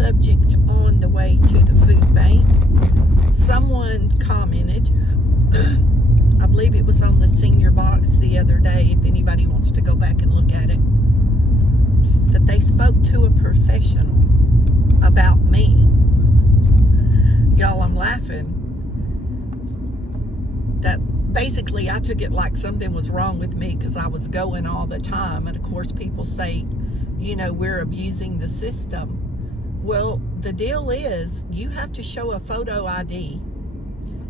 subject on the way to the food bank. Someone commented, I believe it was on the senior box the other day, if anybody wants to go back and look at it, that they spoke to a professional about me. Y'all, I'm laughing. That basically I took it like something was wrong with me because I was going all the time. And of course people say, you know, we're abusing the system. Well, the deal is you have to show a photo ID.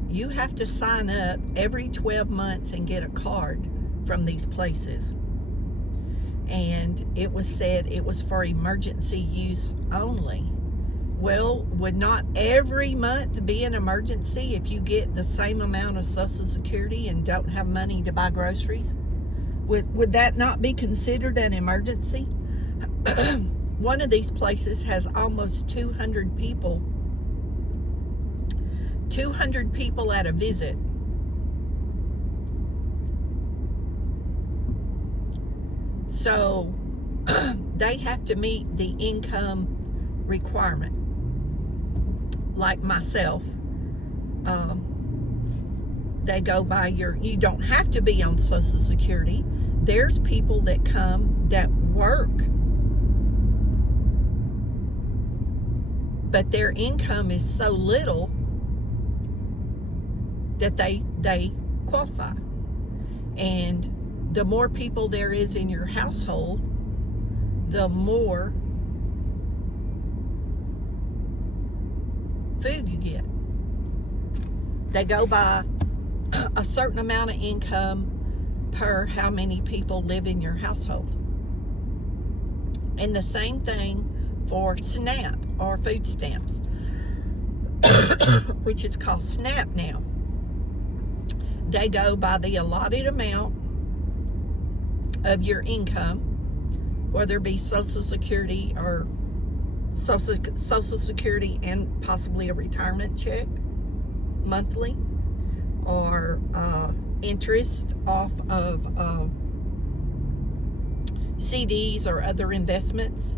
You have to sign up every 12 months and get a card from these places. And it was said it was for emergency use only. Well, would not every month be an emergency if you get the same amount of Social Security and don't have money to buy groceries? Would that not be considered an emergency? One of these places has almost 200 people. 200 people at a visit. So they have to meet the income requirement. Like myself, they go by you don't have to be on Social Security. There's people that come that work, but their income is so little that they qualify. And the more people there is in your household, the more food you get. They go by a certain amount of income per how many people live in your household. And the same thing for SNAP or food stamps, which is called SNAP now. They go by the allotted amount of your income, whether it be Social Security or Social Security and possibly a retirement check monthly, or interest off of CDs or other investments.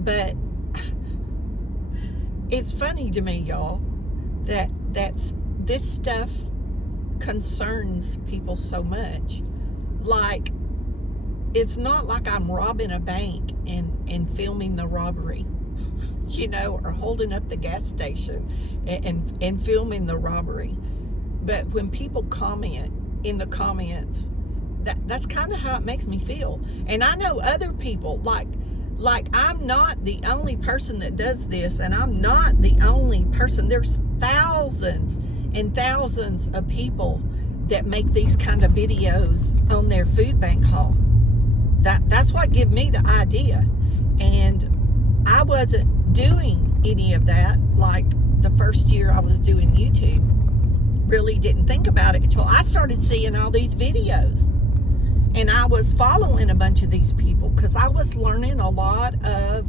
But it's funny to me, y'all, that this stuff concerns people so much. Like, it's not like I'm robbing a bank and filming the robbery, you know, or holding up the gas station and filming the robbery. But when people comment in the comments, that's kind of how it makes me feel. And I know other people, like I'm not the only person that does this, and I'm not the only person. There's thousands and thousands of people that make these kind of videos on their food bank haul. That's what gave me the idea. And I wasn't doing any of that like the first year I was doing YouTube. Really didn't think about it until I started seeing all these videos. And I was following a bunch of these people because I was learning a lot of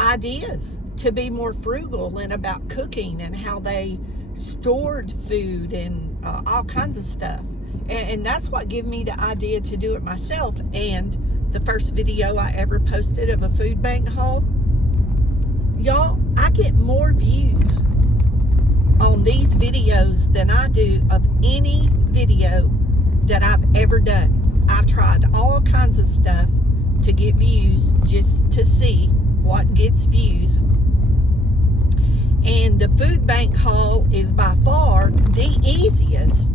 ideas to be more frugal and about cooking and how they stored food and all kinds of stuff. And that's what gave me the idea to do it myself. And the first video I ever posted of a food bank haul, y'all, I get more views on these videos than I do of any video that I've ever done. I've tried all kinds of stuff to get views just to see what gets views. And the food bank haul is by far the easiest.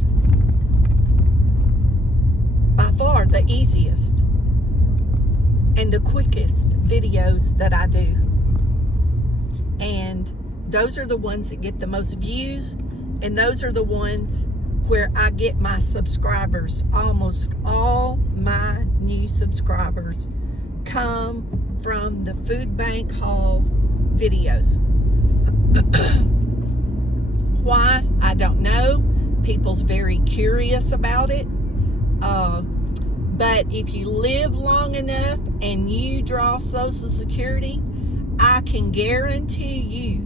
By far the easiest and the quickest videos that I do. And those are the ones that get the most views, and those are the ones where I get my subscribers. Almost all my new subscribers come from the food bank haul videos. Why? I don't know. People's very curious about it. But if you live long enough and you draw Social Security, I can guarantee you,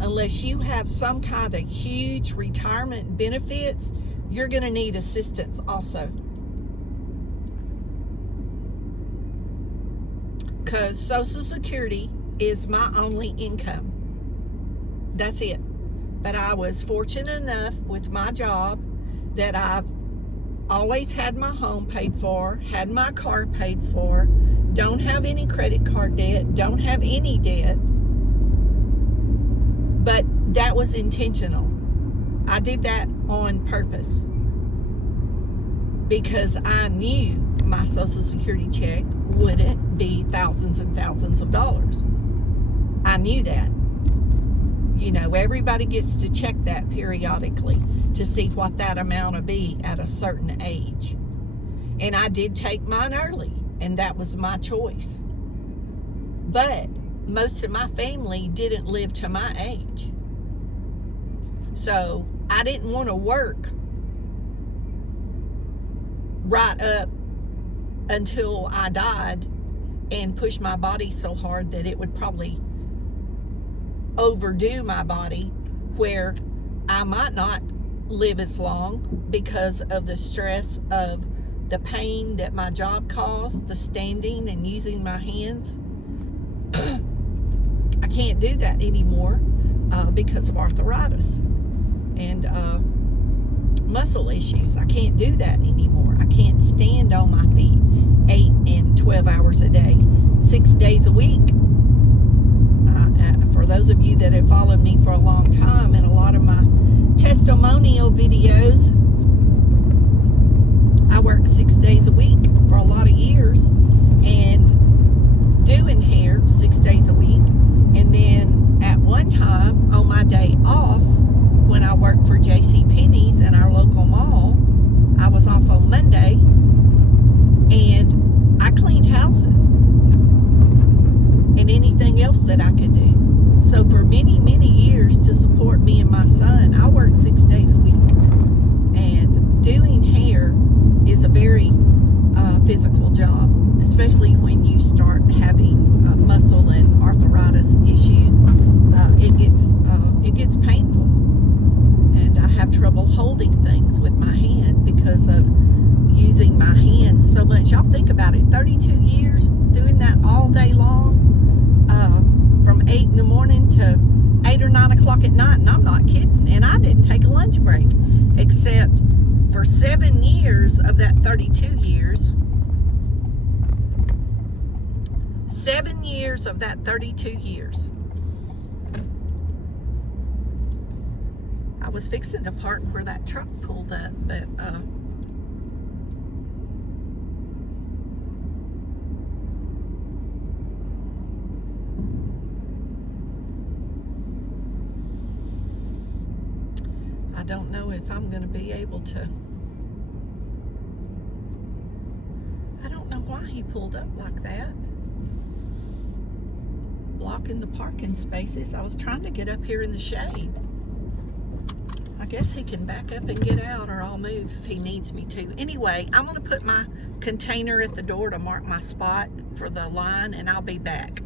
unless you have some kind of huge retirement benefits, you're going to need assistance also. because Social Security is my only income. That's it. But I was fortunate enough with my job that I've always had my home paid for, had my car paid for, don't have any credit card debt, don't have any debt. But that was intentional. I did that on purpose because I knew my Social Security check wouldn't be thousands and thousands of dollars. I knew that. You know, everybody gets to check that periodically to see what that amount will be at a certain age. And I did take mine early, and that was my choice. But most of my family didn't live to my age. So I didn't want to work right up until I died and push my body so hard that it would probably overdo my body, where I might not live as long because of the stress of the pain that my job caused, the standing and using my hands. I can't do that anymore because of arthritis and muscle issues. I can't do that anymore. I can't stand on my feet 8 and 12 hours a day, 6 days a week. For those of you that have followed me for a long time, and a lot of my testimonial videos, I worked 6 days a week for a lot of years, and doing hair 6 days a week. And then at one time on my day off, when I worked for JCPenney's in our local mall, I was off on Monday and I cleaned houses and anything else that I could do. So for many, many years, to support me and my son, I worked 6 days a week. And doing hair is a very physical job, especially when you start having muscle and arthritis issues. It gets painful, and I have trouble holding things with my hand because of using my hands so much. Y'all think about it, 32 years doing that all day long, from 8 in the morning to 8 or 9 o'clock at night, and I'm not kidding. And I didn't take a lunch break, except for 7 years of that 32 years. 7 years of that 32 years. I was fixing to park where that truck pulled up, but I don't know if I'm going to be able to. I don't know why he pulled up like that, blocking the parking spaces. I was trying to get up here in the shade. I guess he can back up and get out, or I'll move if he needs me to. Anyway, I'm going to put my container at the door to mark my spot for the line, and I'll be back.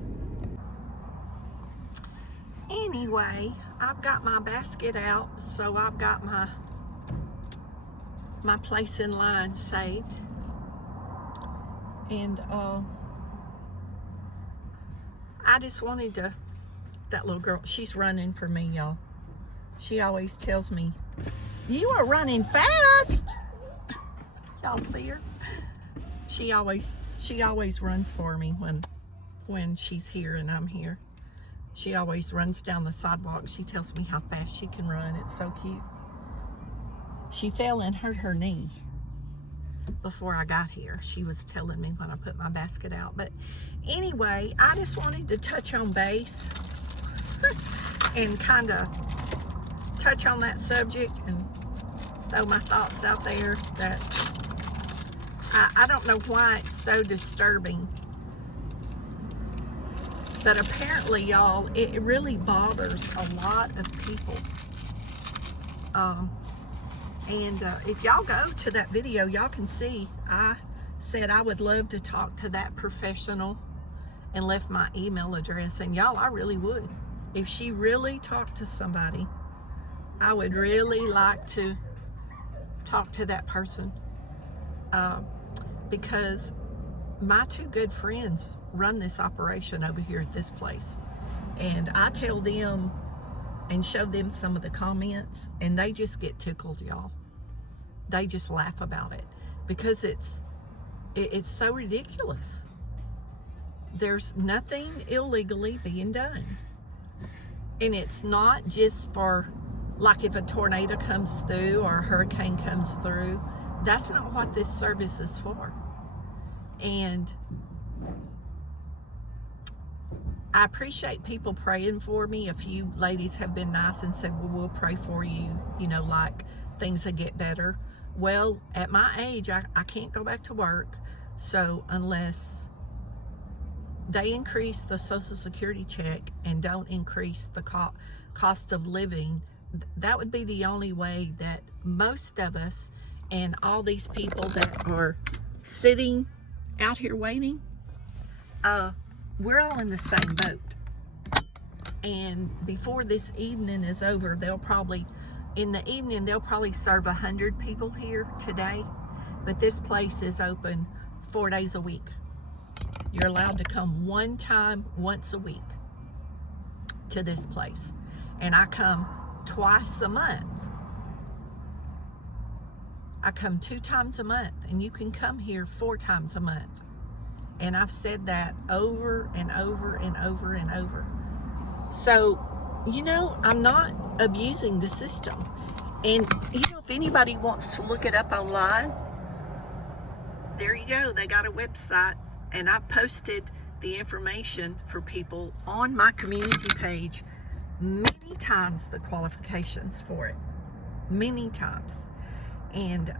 Anyway, I've got my basket out, so I've got my place in line saved. And I just wanted to, that little girl, she's running for me, y'all. She always tells me, "You are running fast." Y'all see her? She always runs for me when she's here and I'm here. She always runs down the sidewalk. She tells me how fast she can run. It's so cute. She fell and hurt her knee before I got here. She was telling me when I put my basket out. But anyway, I just wanted to touch on base and kind of touch on that subject and throw my thoughts out there. That I don't know why it's so disturbing, but apparently, y'all, it really bothers a lot of people. And if y'all go to that video, y'all can see I said I would love to talk to that professional and left my email address. And y'all, I really would. If she really talked to somebody, I would really like to talk to that person, because my two good friends run this operation over here at this place. And I tell them and show them some of the comments, and they just get tickled, y'all. They just laugh about it because it's so ridiculous. There's nothing illegally being done. And it's not just for, like, if a tornado comes through or a hurricane comes through. That's not what this service is for. And I appreciate people praying for me. A few ladies have been nice and said, well, we'll pray for you, you know, like things will get better. Well, at my age, I can't go back to work. So unless they increase the Social Security check and don't increase the cost of living, that would be the only way that most of us and all these people that are sitting out here waiting, we're all in the same boat. And before this evening is over, in the evening they'll probably serve 100 people here today. But this place is open 4 days a week. You're allowed to come one time, once a week to this place. And I come twice a month. I come 2 times a month, and you can come here 4 times a month. And I've said that over and over and over and over. So, you know, I'm not abusing the system. And, you know, if anybody wants to look it up online, there you go. They got a website, and I've posted the information for people on my community page many times, the qualifications for it. Many times. And,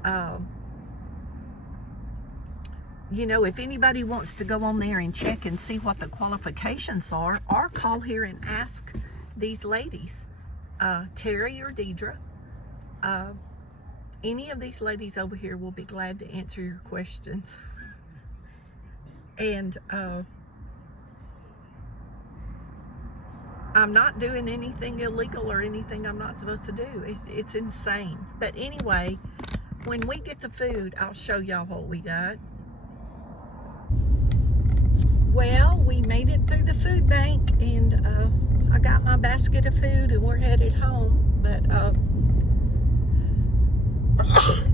you know, if anybody wants to go on there and check and see what the qualifications are, or call here and ask these ladies, Terry or Deidre, any of these ladies over here will be glad to answer your questions. And I'm not doing anything illegal or anything I'm not supposed to do. It's insane. But anyway, when we get the food, I'll show y'all what we got. Well, we made it through the food bank, and I got my basket of food, and we're headed home. But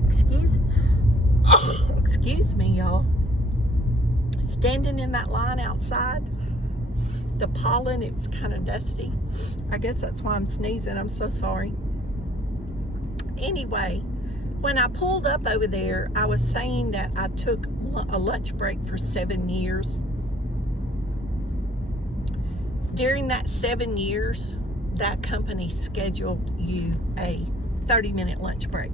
excuse me, y'all. Standing in that line outside, the pollen, it was kind of dusty. I guess that's why I'm sneezing. I'm so sorry. Anyway, when I pulled up over there, I was saying that I took a lunch break for 7 years. During that 7 years, that company scheduled you a 30-minute lunch break.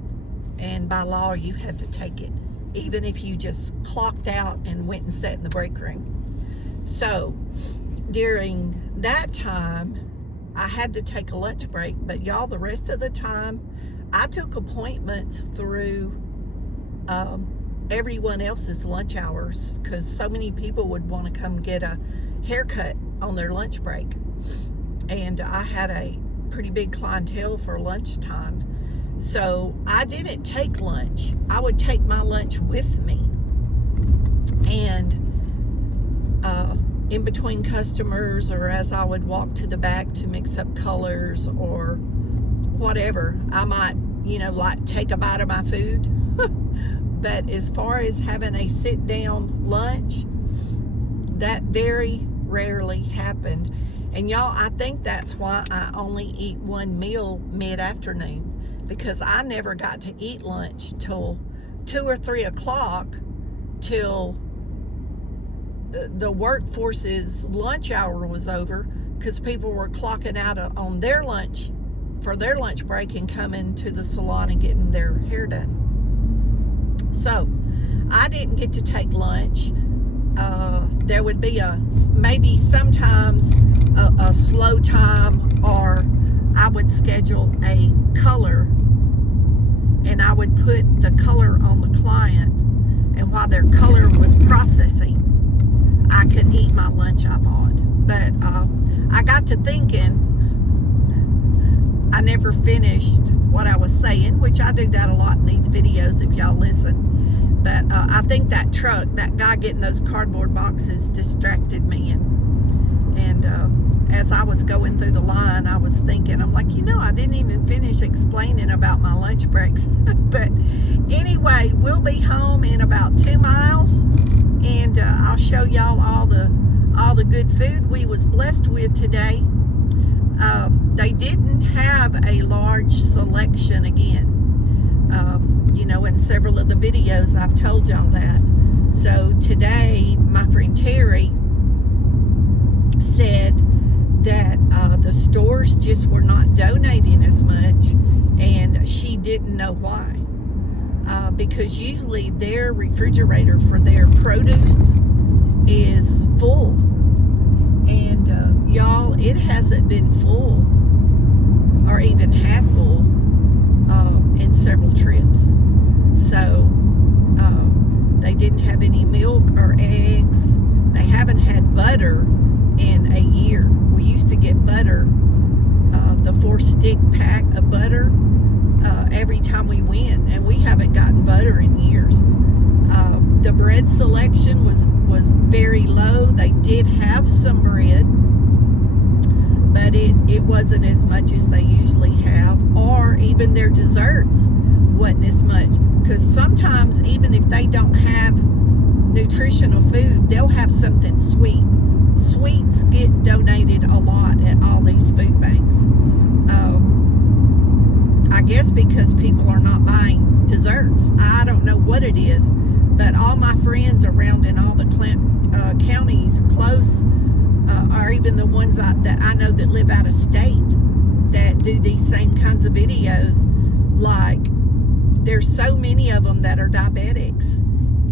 And by law, you had to take it, even if you just clocked out and went and sat in the break room. So during that time, I had to take a lunch break. But y'all, the rest of the time, I took appointments through everyone else's lunch hours, because so many people would want to come get a haircut on their lunch break. And I had a pretty big clientele for lunchtime. So I didn't take lunch. I would take my lunch with me. And in between customers, or as I would walk to the back to mix up colors or whatever, I might, you know, like take a bite of my food. But as far as having a sit down lunch, that very rarely happened. And y'all, I think that's why I only eat one meal mid-afternoon, because I never got to eat lunch till 2 or 3 o'clock, till the workforce's lunch hour was over, because people were clocking out on their lunch for their lunch break and coming to the salon and getting their hair done. So I didn't get to take lunch. There would be maybe sometimes a slow time, or I would schedule a color, and I would put the color on the client, and while their color was processing, I could eat my lunch I bought. But I got to thinking, I never finished what I was saying, which I do that a lot in these videos if y'all listen. But I think that truck, that guy getting those cardboard boxes distracted me. And as I was going through the line, I was thinking, I'm like, I didn't even finish explaining about my lunch breaks. But anyway, we'll be home in about 2 miles, and I'll show y'all all the good food we was blessed with today. They didn't have a large selection again. In several of the videos I've told y'all that. So today, my friend Terry said that the stores just were not donating as much, and she didn't know why. Because usually their refrigerator for their produce is full. And y'all, it hasn't been full or even half full in several trips. So they didn't have any milk or eggs. They haven't had butter in a year. We used to get butter, the 4-stick pack of butter, every time we went, and we haven't gotten butter in years. The bread selection was very low. They did have some bread, but it wasn't as much as they usually have, or even their desserts wasn't as much, because sometimes even if they don't have nutritional food, they'll have something sweet. Sweets get donated a lot at all these food banks. I guess because people are not buying desserts. I don't know what it is, but all my friends around in all the counties close, or even the ones that I know that live out of state that do these same kinds of videos, like there's so many of them that are diabetics,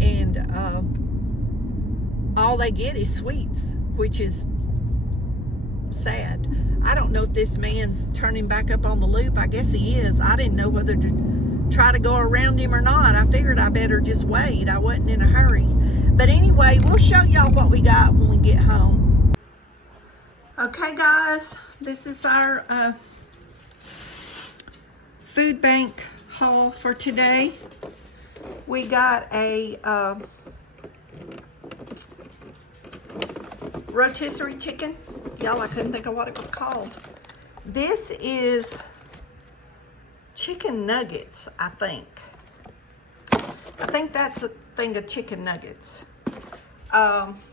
and all they get is sweets, which is sad. I don't know if this man's turning back up on the loop. I guess he is. I didn't know whether to try to go around him or not. I figured I better just wait. I wasn't in a hurry. But anyway, we'll show y'all what we got when we get home. Okay, guys, this is our food bank haul for today. We got a rotisserie chicken. Y'all, I couldn't think of what it was called. This is chicken nuggets, I think. I think that's a thing of chicken nuggets.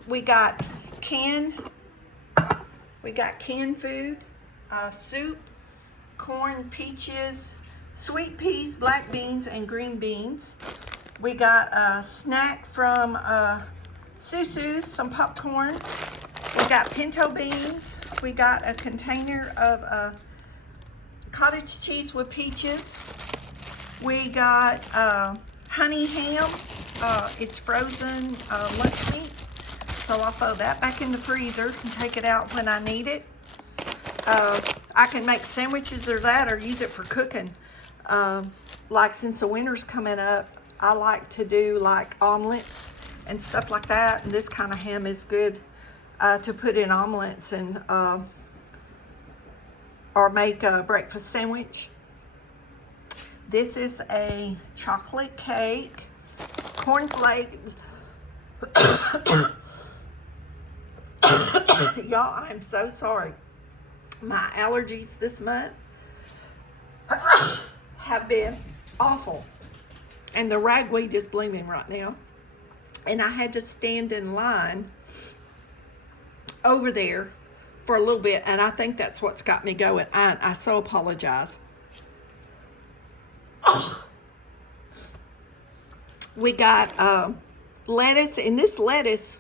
We got canned food, soup, corn, peaches, sweet peas, black beans, and green beans. We got a snack from Susu's, some popcorn. We got pinto beans. We got a container of cottage cheese with peaches. We got honey ham. It's frozen lunch meat. So I'll throw that back in the freezer and take it out when I need it. I can make sandwiches or that, or use it for cooking. Like since the winter's coming up, I like to do like omelets and stuff like that. And this kind of ham is good to put in omelets and or make a breakfast sandwich. This is a chocolate cake, cornflakes. Y'all, I'm so sorry. My allergies this month have been awful. And the ragweed is blooming right now. And I had to stand in line over there for a little bit, and I think that's what's got me going. I so apologize. We got lettuce, and this lettuce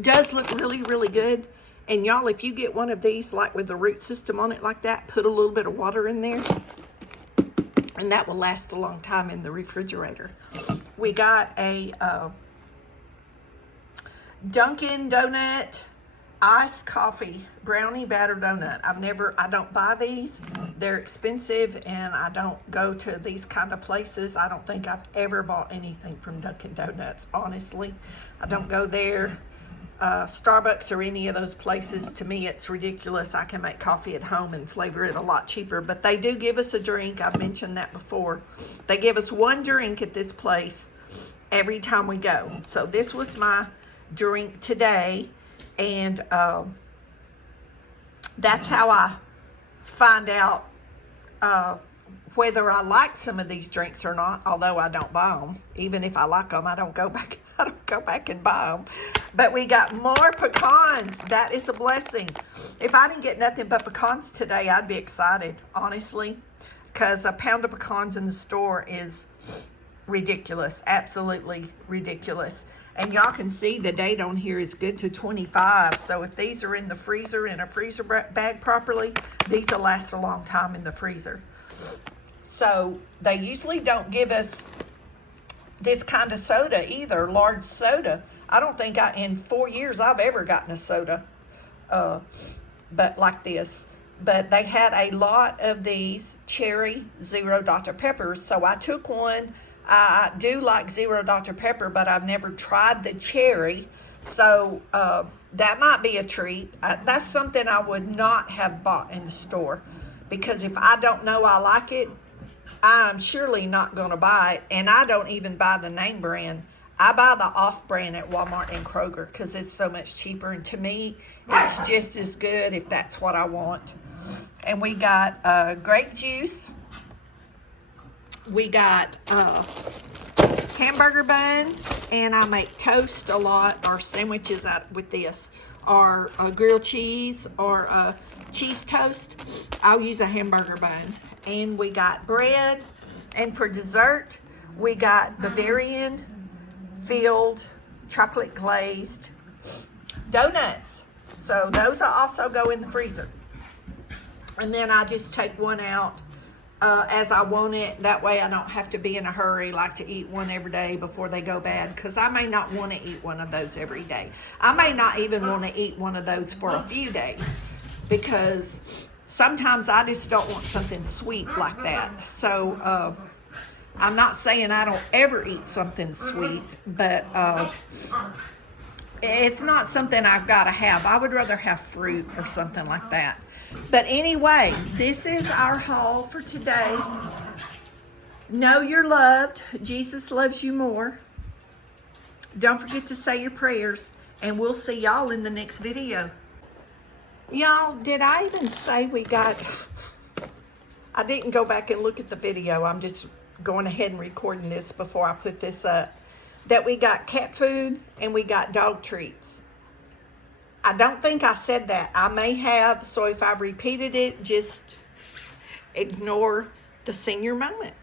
does look really, really good. And y'all, if you get one of these, like with the root system on it like that, put a little bit of water in there, and that will last a long time in the refrigerator. We got a Dunkin' Donut iced coffee brownie batter donut. I don't buy these. They're expensive, and I don't go to these kind of places. I don't think I've ever bought anything from Dunkin' Donuts, honestly. I don't go there. Starbucks or any of those places, to me it's ridiculous. I can make coffee at home and flavor it a lot cheaper, but they do give us a drink. I've mentioned that before. They give us one drink at this place every time we go. So this was my drink today, and that's how I find out whether I like some of these drinks or not, although I don't buy them. Even if I like them, I don't go back and buy them. But we got more pecans. That is a blessing. If I didn't get nothing but pecans today, I'd be excited, honestly, because a pound of pecans in the store is ridiculous, absolutely ridiculous. And y'all can see the date on here is good to 25. So if these are in the freezer, in a freezer bag properly, these will last a long time in the freezer. So they usually don't give us this kind of soda either, large soda. I don't think in 4 years I've ever gotten a soda, but like this. But they had a lot of these cherry zero Dr. Peppers, so I took one. I do like zero Dr. Pepper, but I've never tried the cherry, so that might be a treat. That's something I would not have bought in the store, because if I don't know I like it, I'm surely not going to buy it. And I don't even buy the name brand. I buy the off brand at Walmart and Kroger because it's so much cheaper, and to me it's just as good if that's what I want. And we got grape juice. We got hamburger buns, and I make toast a lot, or sandwiches out with this, or grilled cheese, or cheese toast. I'll use a hamburger bun. And we got bread, and for dessert we got Bavarian filled chocolate glazed donuts. So those will also go in the freezer, and then I just take one out as I want it. That way I don't have to be in a hurry, like to eat one every day before they go bad, because I may not want to eat one of those every day. I may not even want to eat one of those for a few days, because sometimes I just don't want something sweet like that. So I'm not saying I don't ever eat something sweet, but it's not something I've got to have. I would rather have fruit or something like that. But anyway, this is our haul for today. Know you're loved. Jesus loves you more. Don't forget to say your prayers, and we'll see y'all in the next video. Y'all, did I even say we got... I didn't go back and look at the video. I'm just going ahead and recording this before I put this up. That we got cat food and we got dog treats. I don't think I said that. I may have, so if I repeated it, just ignore the senior moment.